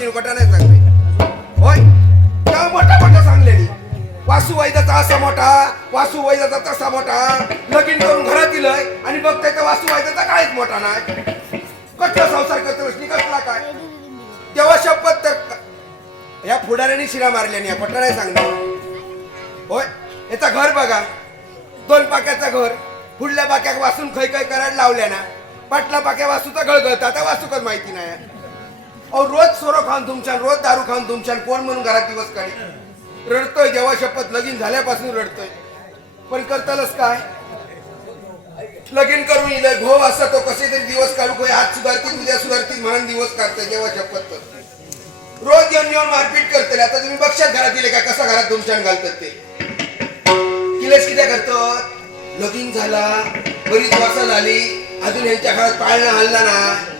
तेव्हा शपथ नाही सांगते होय? तेव्हा मोठा मोठा सांगलेली वासू वैदाचा असा मोठा वासू वैदाचा तसा मोठा. लगीन करून घरात दिलंय आणि बघ त्याचा वासू वैदाचा काहीच मोठा नाही. कसला संसार करतो कसला काय? तेव्हा शपथ तर या फुडाऱ्याने शिरा मारल्याने पटलं नाही सांगणार होय? याचा घर बघा. दोन पाक्याचं घर. पुढल्या पाक्याक वासून खै खै करायला लावल्या ना. पाटला पाक्या वासूचा गळगळता. आता वासूकच माहिती नाही. अहो रोज सोरो खाऊन तुमच्या रोज दारू खाऊन तुमच्या कोण म्हणून घरात दिवस काढी? रडतोय देवा शपथ लगीन झाल्यापासून रडतोय. पण करतालच काय? लगीन करून येईल भो असा तो कसे तरी दिवस काढू होय आज सुधारतील उद्या सुधारतील म्हणून दिवस काढतोय जेव्हा शपथ. रोज येऊन येऊन मारपीट करतले आता तुम्ही बक्षात घरात दिले का? कसा घरात तुमच्या घालतात ते? किलेस किती करतात? लगीन झाला बरीच वर्ष झाली अजून यांच्या घरात पाळणा हल्ला ना.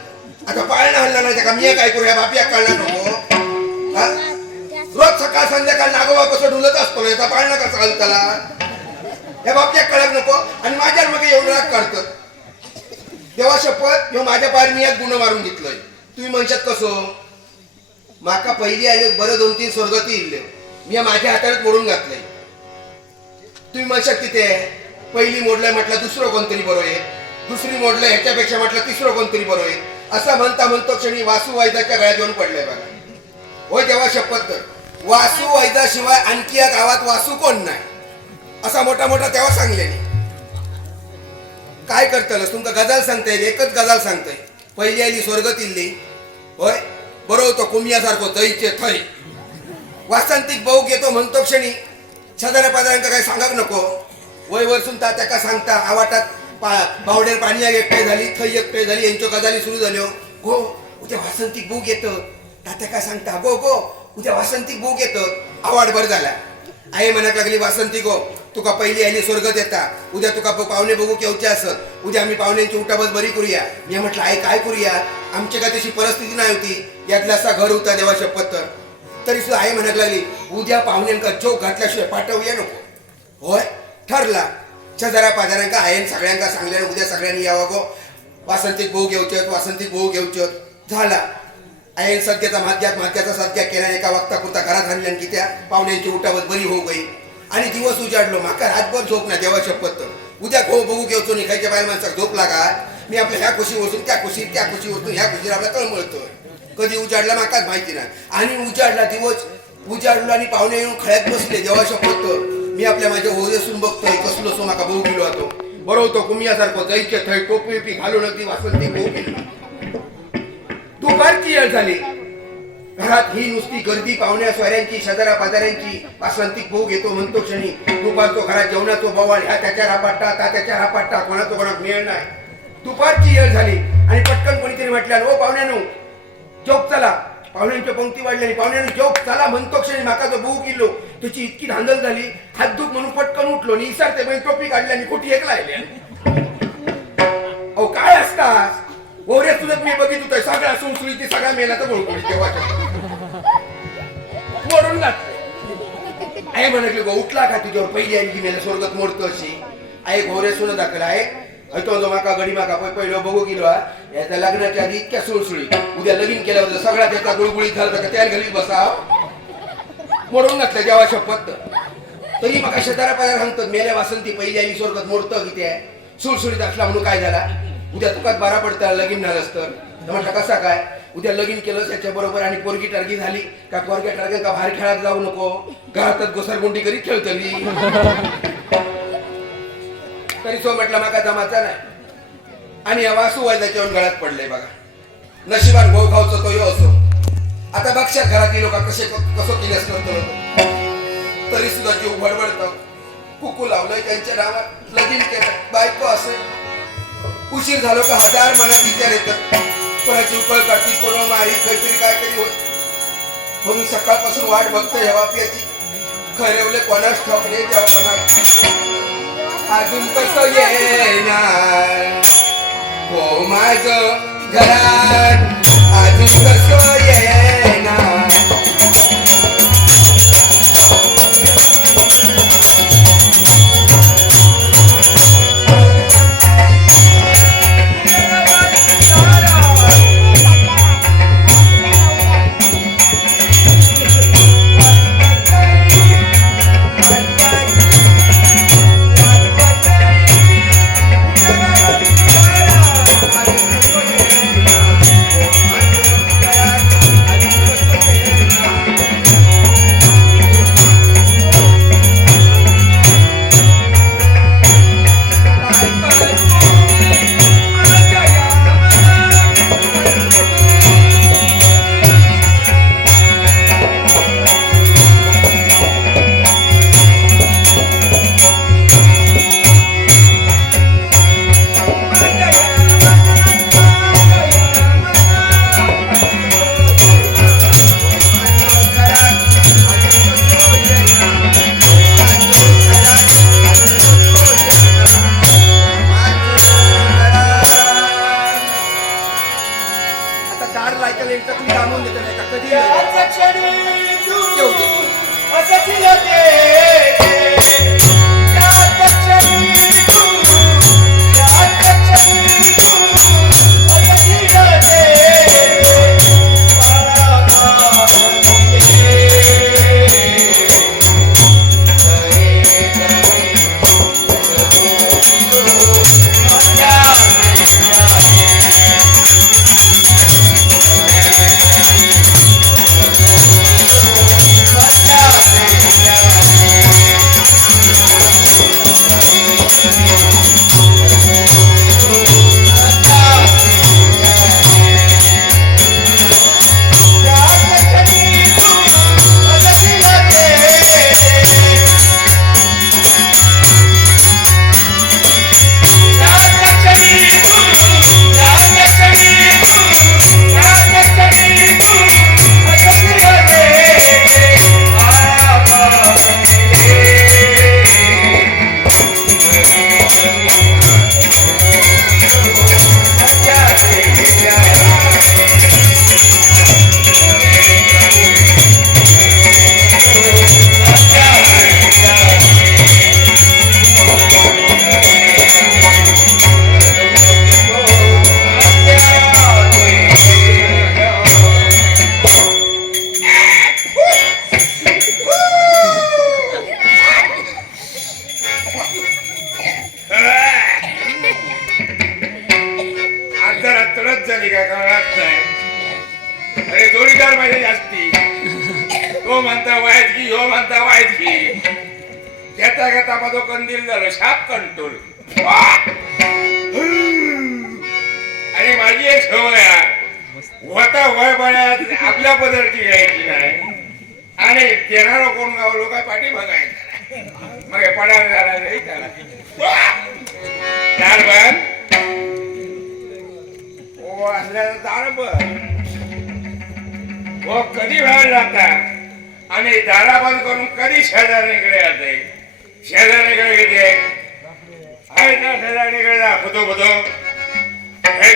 आता पाळणं हल्ला नाही का मी काय करू? या बापिया कळला नको. हा? रोज सकाळ संध्याकाळ नागोबा कसं ढुलत असतो याचा पाळणा कसा हलताला या बाबतीत कळत नको? आणि माझ्या मग एवढं राग काढतात तेव्हा शपथ ह्यो माझ्या पायर मी एक गुण मारून घेतलोय. तुम्ही म्हणशात कसो? माका पहिली आले बरं दोन तीन स्वर्गती इल्ले. मी माझ्या हाताने मोडून घातलंय. तुम्ही म्हणशात तिथे पहिली मोडलंय म्हटलं दुसरं कोणतरी बरोय दुसरी मोडलंय ह्याच्यापेक्षा म्हटलं तिसरं कोणतरी बरोय असं म्हणता म्हणतो क्षणी वासू वैदाच्या गळ्यात येऊन पडलंय बघा. होय तेव्हा शपथ तर वासू वैदाशिवाय आणखी या गावात वासू कोण नाही? असा मोठा मोठा तेव्हा सांगलेली काय करतलस? तुमका गजाल सांगता येईल एकच गजाल सांगतोय. पहिली आली स्वर्गात इल्ली होय? बरोबर तो कुमियासारखो थैचे थै वासंतिक भाऊ घेतो म्हणतो क्षणी. शेजाऱ्या पाजाऱ्यांका काही सांगाक नको. वय वरसून ता त्याका सांगता? आवाटात पा पाणी एकटे झाली थै एकटे झाली यांच्या गजाली सुरू झाल्यो हो. गो उद्या वासंतिक बूक येत. तात्या काय सांगता? गो गो उद्या वासंतिक बूक येत. आवाड बर झाला. आई म्हणक लागली वासंती गो हो. तुका पहिली आली स्वर्ग येता उद्या तुका पाहुणे बघू केवचे असत. उद्या आम्ही पाहुण्यांची उठाबस बरी करूया. मी म्हटलं आई काय करूया? आमच्या काय तशी परिस्थिती नाही होती. यातला असा घर होता देवा शपथ तर. तरी सुद्धा आई म्हणत लागली उद्या पाहुण्यांका चोक घातल्याशिवाय पाठवूया नको. होय? ठरला. शेजाऱ्या पाजाऱ्यांका हायेन सगळ्यांका सांगल्या उद्या सगळ्यांनी यावं गो. वासंतिक भाऊ घेऊचत वासंतिक भाऊ घेऊचत झाला. आयन सध्याचा माध्यात माध्याचा सध्या केला एका वक्ता पुरता घरात आणल्या की त्या पाहुण्यांची उठावत बरी होऊ गई. आणि दिवस उजाडलो. माका रातभर झोप ना देवा शपथ. उद्या खो बघू घेऊचो नाही खायच्या बाय माणसाक झोप लागा मी आपल्या ह्या खुशी वसून त्या खुशी त्या खुशी वसून ह्या खुशीला आपला तळमळतोय. कधी उजाडला माकाच माहिती नाही. आणि उजाडला दिवस उजाडलो आणि पाहुणे येऊन खळ्यात बसले. देवा शपथ. मी आपल्या माझ्या होदेसून बघतोय कसलो सो माका भाऊ गेलो होतो बरोबर तो कुमियासारखं जायचे थंय टोपी पी घालून अगदी वासंती भाऊ गेलो दुपारची वेळ झाली. घरात ही नुसती गर्दी पाहुण्या स्वाऱ्यांची शेजारा पाजाऱ्यांची वासंतिक भाऊ घेतो म्हणतो क्षणी. दुपार तो घरात जेवणाचो बवाळ ह्या त्याच्या रापाटा त्या त्याच्या रापाटा कोणाचो कोणाक मेळ नाही. दुपारची वेळ झाली. आणि पटकन कोणीतरी म्हटल्या ओ पाहुण्यानो जोक चला. पाहुण्यांच्या पंक्ती वाढल्याने पाहुण्याने जोक चला म्हणतो क्षणी माका जो भूक इल्लो तुझी इतकी धांदल झाली हात दुख म्हणून पटकन उठलो आणि इसरते बैल टोपी काढल्याने कुठी एक लायले. अहो काय असतास? ओरे तुझं मी बघित होतोय सगळा सुळसुळीची सगळा मेला तर बोलतो तेव्हा मोडून घातलं आई म्हणले गो उठला का तुझ्यावर? पहिली आली की मेला स्वर्गात मोडतो अशी. आहे घोरे सुन दाखल आहे. हयतो जो माका गडी माका पय पहिलो बघू गेलो याच्या लग्नाच्या आधी इतक्या सुळसुळी. उद्या लगीन केल्यावर सगळ्या त्याचा गुळगुळीत झाला तर त्याला घरी बसा मोडून घातलं जेव्हा शपथ. तरी मका शेतारा पाया सांगतात मेल्या वासंती पहिली आली स्वर्गात मोडतं किती आहे सुळसुळीत असला म्हणून काय झाला? उद्या तुकात बारा पडता लगीन झालं तर म्हटलं कसा काय? उद्या लगीन केलं त्याच्या बरोबर आणि पोरगी टारगी झाली. का पोरग्या टारगे का बाहेर खेळात जाऊ नको? घरातच घोसरगुंडी करीत खेळतली. तरी सो म्हटलं माका जमाचा नाही. आणि या वासू वायदाच्या गळ्यात पडले बघा. नशिबान भाऊ खावचं तो यो असो. आता बघशात घरातील लोक कसे कसं केलंस करतो तरी सुद्धा जीव बडबडतो कुकू लावलंय त्यांच्या नावात. लगीन केलं. बायको असे. उशीर झालो का हजार मनात विचार येतात कोणाची उकळ काढती कोणा मारी काहीतरी तरी होत म्हणून सकाळपासून वाट बघतोय ह्या बापयाची खरवले कोणाच ठाऊक रे देवा कोणा अजून कसं येणार? हो माझ घरात अजून कसं नाही अरे जास्ती. तो म्हणता वाईट घी ह्यो म्हणता वाईट घी. घेता घेता माझं कंदील झालं शाप कंट्रोल आणि माझी एक सवय होता वय बळ्यात आपल्या पदरची घ्यायची नाही. आणि देणारा कोण गाव लोक पाठी बघायचा मग हे पडायला झाला नाही त्याला. चार बन ओ असल्याचं दार बन हो कधी बाहेर जातात आणि दारा बंद करून कधी शेजारणीकडे शेजार शेजारणीकडे किती? आहे ना शेजारणीकडे जा फुतो फुतो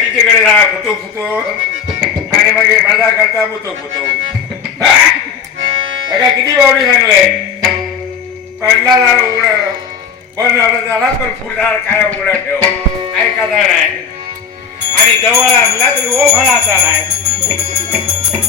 तिकडे जा फुतो फुतो आणि मग हे मजा करता फुतो फुतो बघा किती बावडी सांगलंय पडला दार उघड. बंद झाला पण फुलदार काय उघडा ठेव? ऐका नाही आणि जवळ आणला तरी ओ फळाचा नाही.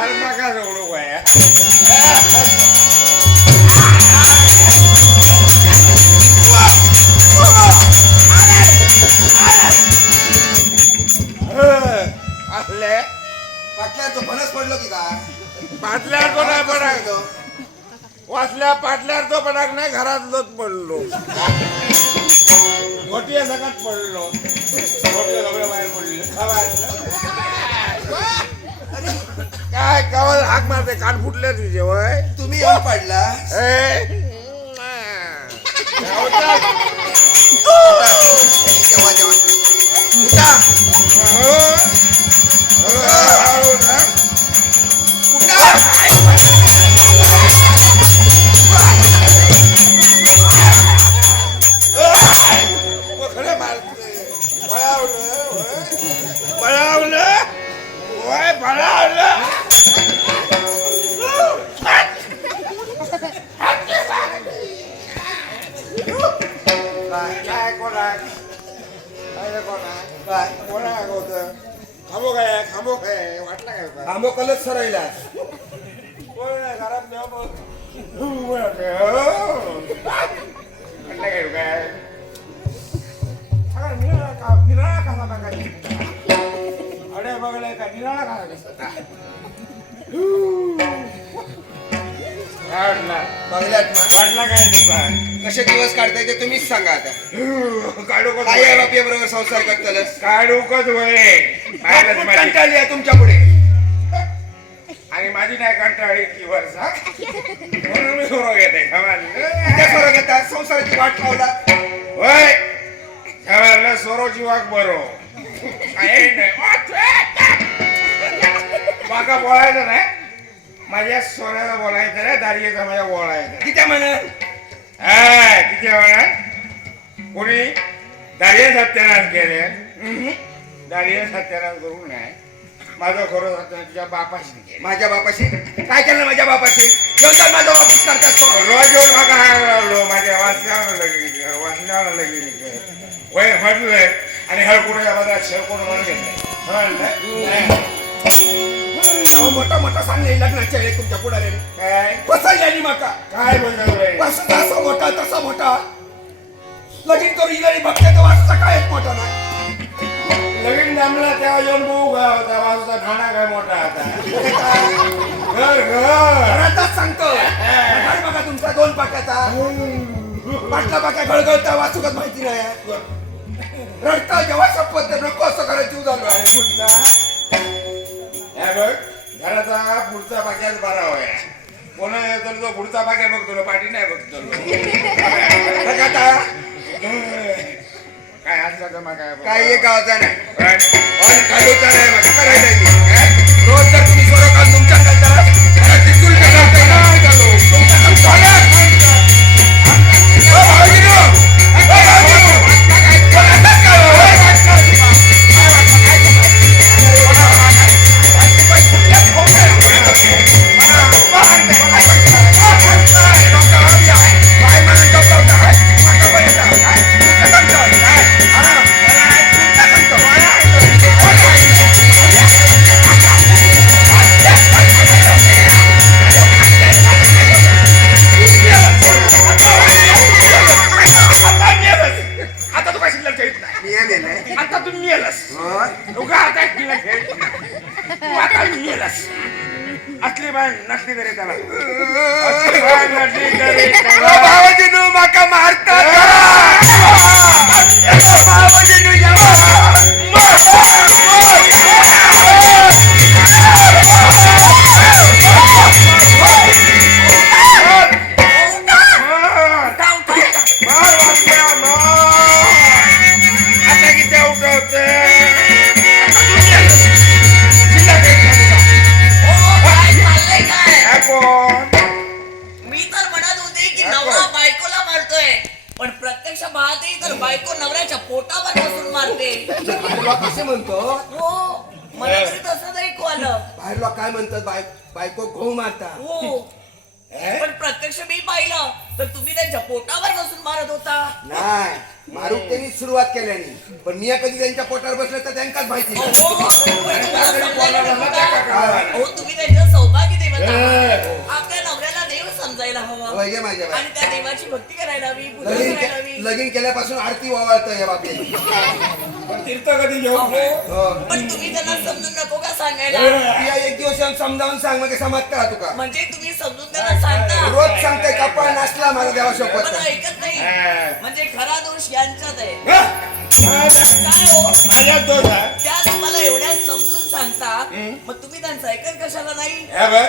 आता दार मागा जवळ तो असले पाटल्याचं फणस पडलं की का पाटल्यावर तो नाही पडाक वाचल्या पाटल्यावर तो पडाक नाही घरातलोच पडलो. मोठी सगळ्यात पडलो. मोठे सगळे बाहेर पडले. काय कवल हाक मारते? कान फुटले तुझे वय. तुम्ही येऊन पडला. ए. जेव्हा जेव्हा उठा. उठा. काय कोणा होत खांबो काय खांबो काय वाटलं काय होता आंबोकलच सरळला कोण नाही घरात मग. वाटलं काय काय सगळा निराळा का निराळा अडे बघले का निराळा कसा दिसत वाटला बघल्यात मग वाटला काय तुझा कसे दिवस काढताय ते तुम्हीच सांगा आता. काढू का आई बापया बरोबर संसार करतालच काढू वय माझी कंटाळली आहे तुमच्यापुढे. आणि माझी नाही कंटाळी की वर्षा. म्हणून मी सोरो घेते त्या खबर सोरा घेता? संसाराची वाट लावला वय खबरला सोरोची वाघ बरो. काही नाही. माका बोलायचं नाही. माझ्या सोन्याला बोलायचं नाही दारियेचा माझ्या बोलायचं किती म्हण? हा तिथे म्हणा कोणी दारिये सत्यानाश केले दारिये सत्यानाश करू नाही माझं खरं सत्यानाश तुझ्या बापाशी केलं माझ्या बापाशी काय केलं माझ्या बापाशी येऊन जाऊन माझा बापूस करतात तो रोज येऊन माका हाक लावलो माझ्या वाचण्यावर लगेल वाचण्यावर लगेल वय म्हटलंय आणि हळकुड्याच्या बदलात शेवकोण म्हणून घेतलंय मोठा मोठा सांगले लग्नाच्या वेळी तुमच्या पुढाऱ्याने काय? फसायला माका. काय बोलतोय असं असा मोठा तसा मोठा. लगीन करून इलारी बघते तर वाचता काय मोठा नाही लगीन जमला तेव्हा येऊन बघू का होता वाजता खाणा काय मोठा आता. घर घर. घरातच सांगतो. काय बघा तुमचा दोन पाक्याचा. पाटला पाक्या गळगळता वाचूकच माहिती नाही. रडता जेव्हा शपथ नको असं करायची उदाहरण आहे हे बघ घराचा पुढचा पाक्याच बारा होय. कोणा तर तो पुढचा पाक्या बघतो पाठी नाही बघतो काय असला जमा काय. काय एक गावाचा नाही. रोज तुम्ही सोडा तुम्ही त्यांच्या पोटावर बसून मारत होता नाही मारूक त्यांनी सुरुवात केल्याने पण मी कधी त्यांच्या पोटावर बसलं तर त्यांकाच माहिती हो, नाही. हो. पण तुम्हाला समजायला नको का? काय हो तुम्ही त्यांचं सौभाग्य देवत. आपल्या नवऱ्याला देव समजत जायला हवा. होय गे माझ्या बाई. आणि त्या देवाची भक्ती करायला हवी पूजा लगीन करायला के- हवी. लगीन केल्यापासून आरती वावळतं या बाबतीत. पण तीर्थ कधी घेऊ अहो, हो. पण तुम्ही त्यांना समजून नको का सांगायला? तिला एक दिवस येऊन समजावून सांग मग समजतं का तुका. म्हणजे तुम्ही समजून त्यांना सांगता. रोज सांगते कपाळ नाचला माझा पण ऐकत नाही. हा. म्हणजे खरा दोष यांच्यात आहे. हा? माझ्या काय हो? माझ्यात दोष आहे. त्या तुम्हाला एवढ्या समजून सांगता मग तुम्ही त्यांचं ऐकत कशाला नाही? हे बघ.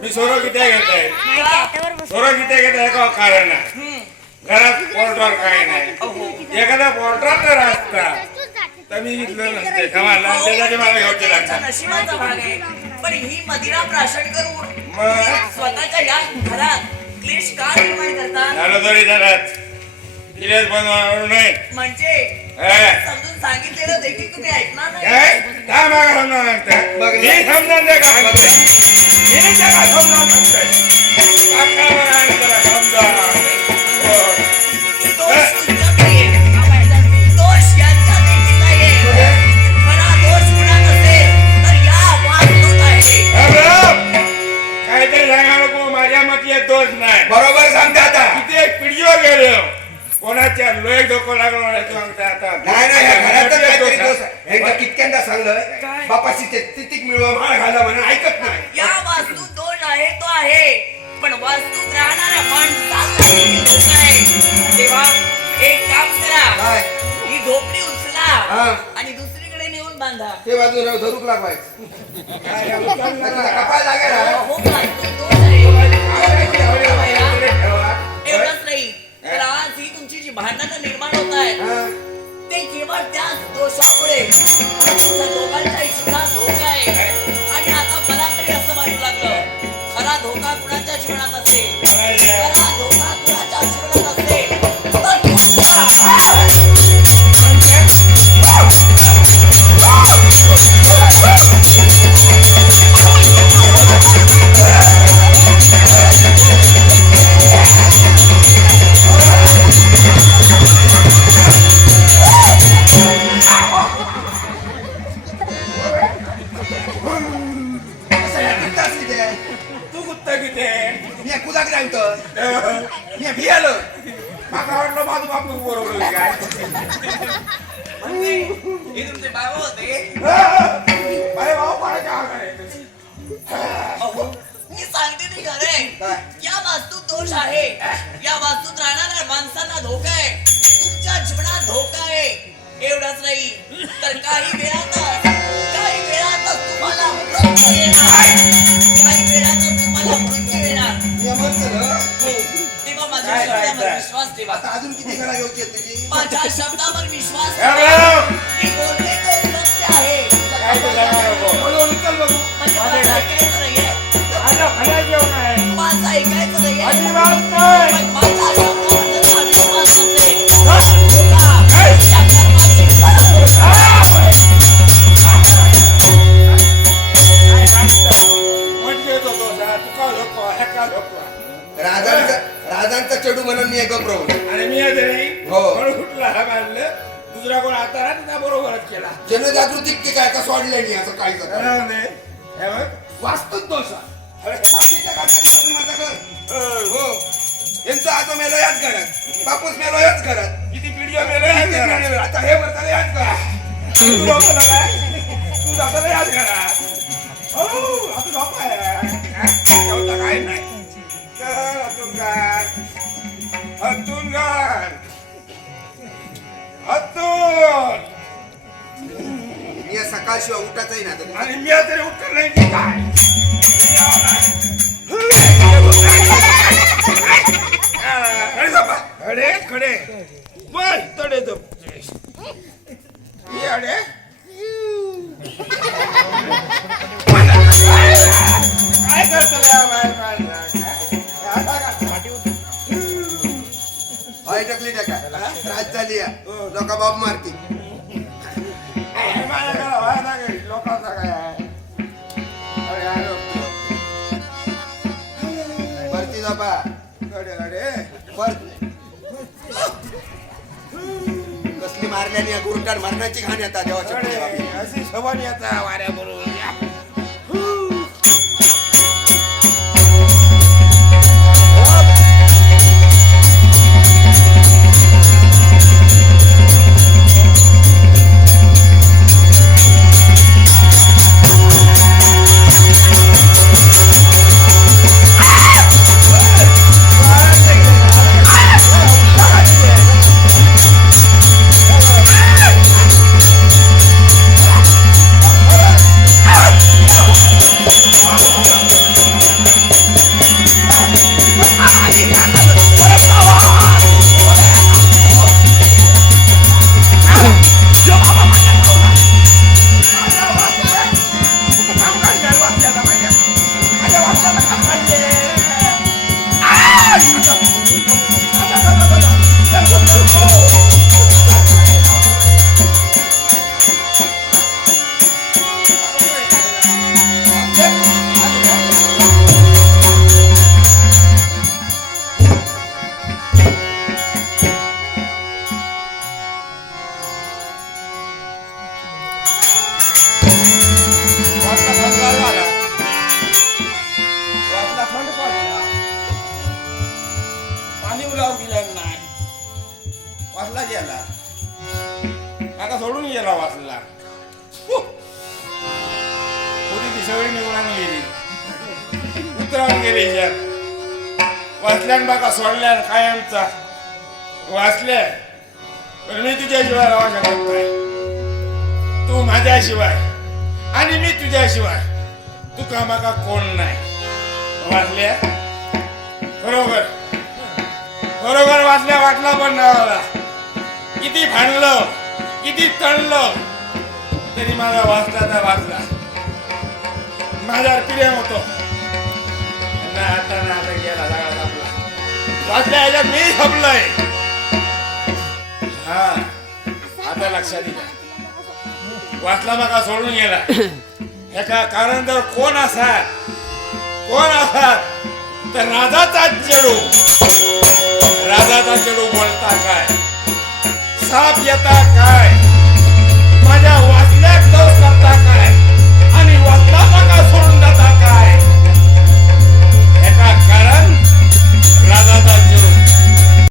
मी सोरो किती घेत आहे सोरो किती घेत आहे का कारण आहे. घरात पोर्टर काही नाही. एखादा पोर्टर जर असता तर मी इथलं नसते. कमाला त्यासाठी मला तुमच्या लागतात नशिबाचा भाग आहे. पण ही मदिरा प्राशन करून मग? स्वतःच्या या घरात क्लेश का निर्माण करता झालं तरी घरात बनवणार नाही. म्हणजे. समजून सांगितलेलं देखील तुम्ही ऐकणार काय नाही काय मागा समजावं लागतं बघ. मी समजावून दे का म्हणते मी त्या का समजावून सांगतोय काका म्हणाले त्याला समजा हो. दोष तुमच्याकडे आहे. दोष यांच्यात देखील नाहीये. खरा दोष कुणात असेल तर या वास्तूत आहे अरे, काहीतरी सांगा नको माझ्या मती एक दोष नाही बरोबर सांगते आता किती एक पिढीवर गेलो कोणाच्या लोक डोकं लागलं सांगता आता नाही नाही या घरातच माझ्या काहीतरी मती एक दोष आहे. एकदा कितक्यांदा सांगलं? बापाशी ते तितीक मिळवा माळ घाला म्हणून ऐकत नाही या वास्तूत दोष आहे तो आहे पण वास्तूत राहणाऱ्या माणसाचा देखील दोष आहे तेव्हा एक काम करा काय ही झोपडी उचला हा. आणि दुसरीकडे नेऊन बांधा ते बाजूला धरूक लागवायचं कपाळ लागेल हा. हो वास्तूत दोष आहे एवढंच नाही तर आज ही तुमची जी भांडणं निर्माण होत आहेत हा. ते केवळ त्याच दोषामुळे हे तुमचे बाबा होते अरे भाऊ मला काय करायचं अहो, मी सांगते ते खरंय काय? या वास्तूत दोष आहे या वास्तूत राहणाऱ्या माणसांना धोका आहे तुमच्या जीवनात धोका आहे एवढाच नाही तर काही वेळातच काही वेळातच तुम्हाला मृत्यू येणार काही विश्वास ठेवा. आता अजून किती घडा घ्यायची आहेत तुझी माझ्या शब्दावर विश्वास हे ठेवा. मी बोलते ते सत्य आहे. हळूहळू चल बघू. म्हणजे माझं ऐकायचं नाहीये. माझं आहे. माझं ऐकायचं नाहीये. पण शब्दावर मी एक प्रभू? आणि मी आहे तरी हो. म्हणून कुठला हा बांधलं दुसरा कोण आता राहत त्या बरोबरच केला. जनजागृती की काय का सोडले नाही असं काही करता. खरं म्हणजे, हे बघ. दोष आहे. अरे, बाकीच्या गाठीपासून माझं घर. अं, हो. यांचा आजो मेलो याच घरात. बापूस मेलो याच घरात. किती पिढ्या मेल्या आहेत किती घरात. पिढी? आता हे म्हणतात याच घरात. तू काय? तू जाता नाही आज घरात. हो आता झोप आहे. जेवता काय नाही. हतून गार सकाळशिवाय उठाचही ना आता. आणि मी तरी उठलं नाही की काय? मी यावं नाही. खडे. बर तडे ये काय करतो बाहेर बाहेर? हय टकली टाका रात झाली लोक बाप मारती माझ्या घरी. लोकांचा काय अरे, भरती बाबा अरे, अरे. पर कसली मारल्याने या गुरुटार मरणाची घाण येतात देवाच्या अरे, पुढे. अशी सवारी आता वाऱ्याबरोबर गेला काका सोडून गेला वाचला. होती ती सगळी निवडून गेली. उतरावून गेली यात. वाचल्यान बाका सोडल्या कायमचा. वाचल्या. पण मी तुझ्याशिवाय राहू शकत नाही. तू माझ्याशिवाय आणि मी तुझ्याशिवाय तुका माका कोण नाही. वाचल्या? बरोबर. बरोबर वाचल्या वाटला पण नावाला किती भांडलं किती तणलं तरी माझा वाचला तर वाचला. माझ्यावर प्रेम होतो. ना आता ना आता गेला सगळा संपला. वाचल्या ह्याच्यात मी संपलंय. हा आता लक्षात येईल. वाचला माका सोडून गेला. एका कारण जर कोण असा कोण असा तर राजाचा चेडू. राजाचा चेडू बोलता काय? साप येता काय? माझ्या वाचण्यात दोष करता काय?